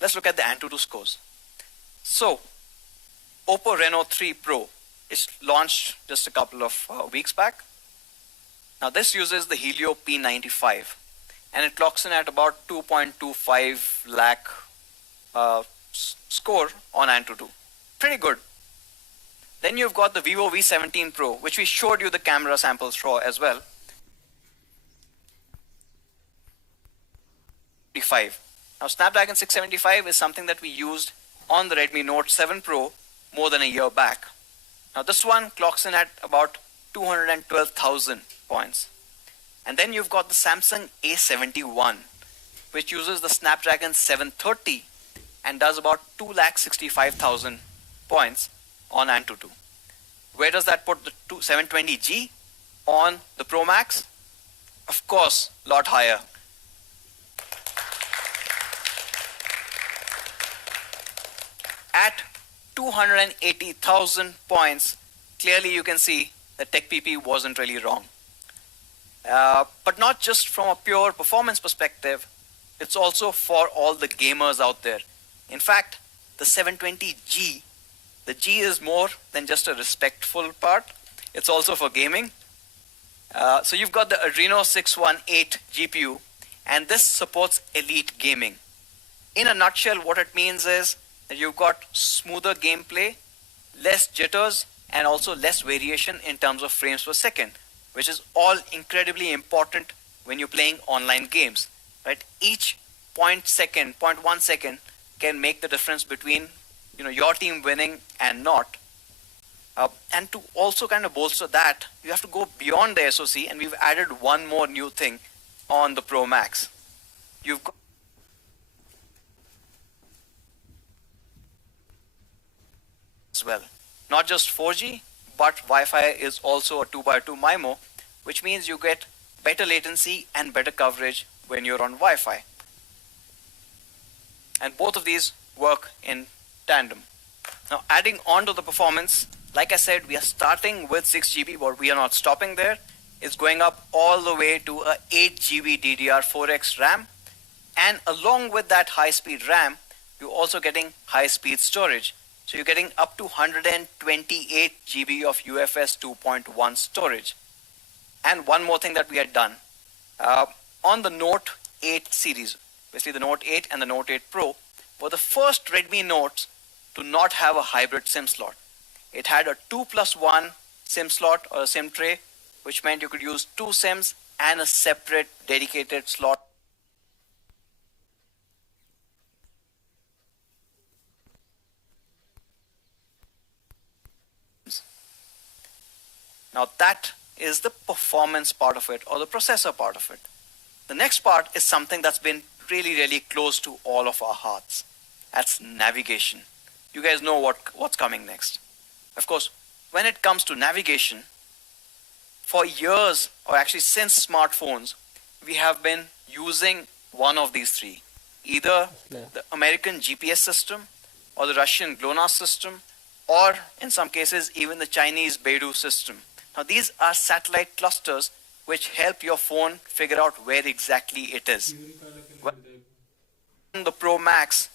let's look at the Antutu scores. So, Oppo Reno 3 Pro is launched just a couple of weeks back. Now this uses the Helio P95 and it clocks in at about 2.25 lakh score on Antutu. Pretty good. Then you've got the Vivo V17 Pro, which we showed you the camera samples for as well. Now Snapdragon 675 is something that we used on the Redmi Note 7 Pro more than a year back. Now this one clocks in at about 212,000 points. And then you've got the Samsung A71, which uses the Snapdragon 730 and does about 265,000 points on Antutu. Where does that put the 720G on the Pro Max? Of course, a lot higher. At 280,000 points, clearly you can see that TechPP wasn't really wrong. But not just from a pure performance perspective, it's also for all the gamers out there. In fact, the 720G, the G is more than just a respectful part, it's also for gaming. So you've got the Adreno 618 GPU, and this supports elite gaming. In a nutshell, what it means is that you've got smoother gameplay, less jitters, and also less variation in terms of frames per second, which is all incredibly important when you're playing online games, right? Each 0.1 second can make the difference between your team winning and not. And to also kind of bolster that, you have to go beyond the SoC, and we've added one more new thing on the Pro Max. You've got as well. Not just 4G, but Wi-Fi is also a 2x2 MIMO, which means you get better latency and better coverage when you're on Wi-Fi. And both of these work in tandem. Now, adding on to the performance, like I said, we are starting with 6GB, but we are not stopping there. It's going up all the way to a 8GB DDR4X RAM. And along with that high-speed RAM, you're also getting high-speed storage. So you're getting up to 128 GB of UFS 2.1 storage. And one more thing that we had done, on the Note 8 series, basically the Note 8 and the Note 8 Pro, were the first Redmi Notes to not have a hybrid SIM slot. It had a 2+1 SIM slot or a SIM tray, which meant you could use two SIMs and a separate dedicated slot. Now that is the performance part of it, or the processor part of it. The next part is something that's been really close to all of our hearts. That's navigation. You guys know what's coming next. Of course, when it comes to navigation, for years, or actually since smartphones, we have been using one of these three. Either the American GPS system, or the Russian GLONASS system, or in some cases, even the Chinese Beidou system. Now these are satellite clusters which help your phone figure out where exactly it is. On the Pro Max,